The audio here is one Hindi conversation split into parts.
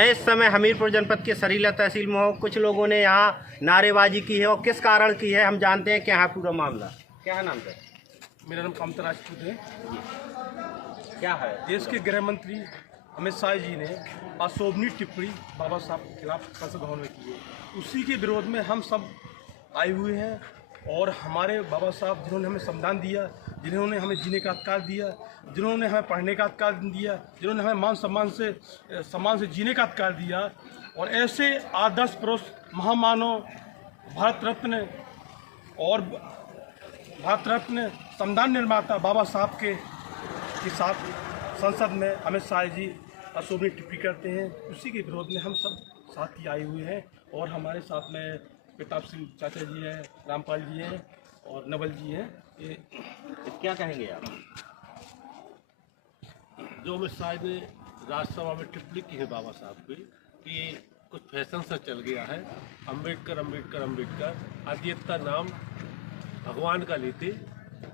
मैं इस समय हमीरपुर जनपद के सरीला तहसील में हूँ। कुछ लोगों ने यहाँ नारेबाजी की है और किस कारण की है हम जानते हैं। क्या है पूरा मामला, क्या है नाम सर? मेरा नाम कामता राजपूत है। क्या है? देश के गृह मंत्री अमित शाह जी ने अशोभनीय टिप्पणी बाबा साहब के खिलाफ संसद भवन में की है। उसी के विरोध में हम सब आए हुए हैं और हमारे बाबा साहब जिन्होंने हमें संविधान दिया, जिन्होंने हमें जीने का अधिकार दिया, जिन्होंने हमें पढ़ने का अधिकार दिया, जिन्होंने हमें मान सम्मान से जीने का अधिकार दिया, और ऐसे आदर्श पुरुष महामानव भारत रत्न संविधान निर्माता बाबा साहब के साथ संसद में अमित शाह जी अशोभनीय टिप्पणी करते हैं। उसी के विरोध में हम सब साथी आए हुए हैं और हमारे साथ में प्रताप सिंह चाचा जी हैं, रामपाल जी हैं और नवल जी हैं। ये क्या कहेंगे आप? जो अमित शाह ने राज्यसभा में टिप्पणी की है बाबा साहब की कि कुछ फैशन सा चल गया है, अंबेडकर अंबेडकर अंबेडकर आदित्यता नाम भगवान का लेते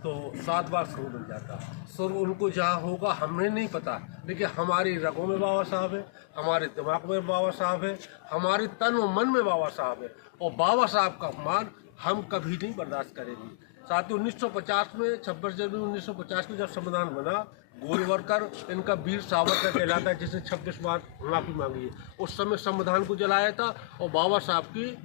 तो 7 बार स्वर्ग बन जाता। स्वर्ग उनको जहाँ होगा हमें नहीं पता, लेकिन हमारी रगों में बाबा साहब है, हमारे दिमाग में बाबा साहब है, हमारे तन और मन में बाबा साहब है, और बाबा साहब का अपमान हम कभी नहीं बर्दाश्त करेंगे। साथ ही 1950 में 26 जनवरी 1950 में जब संविधान बना, गोलवरकर इनका वीर सावरकर कहलाता है, जिसने 26 बार माफी मांगी है। उस समय संविधान को जलाया था और बाबा साहब की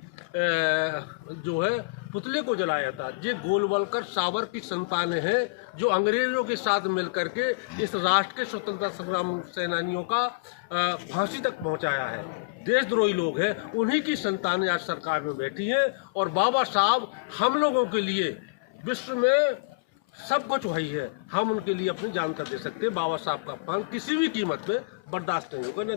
जो है पुतले को जलाया था। ये गोलवलकर सावर की संतानें हैं जो अंग्रेजों के साथ मिलकर के इस राष्ट्र के स्वतंत्रता संग्राम सेनानियों का फांसी तक पहुंचाया है। देशद्रोही लोग हैं, उन्हीं की संतानें आज सरकार में बैठी हैं, और बाबा साहब हम लोगों के लिए विश्व में सब कुछ वही है। हम उनके लिए अपनी जान तक दे सकते हैं। बाबा साहब का अपमान किसी भी कीमत पे बर्दाश्त नहीं होगा, न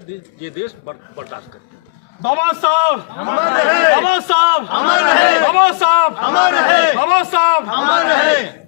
ये देश बर्दाश्त करते। बाबा साहब अमर रहे, बाबा साहब अमर रहे, बाबा साहब अमर रहे, बाबा साहब अमर रहे।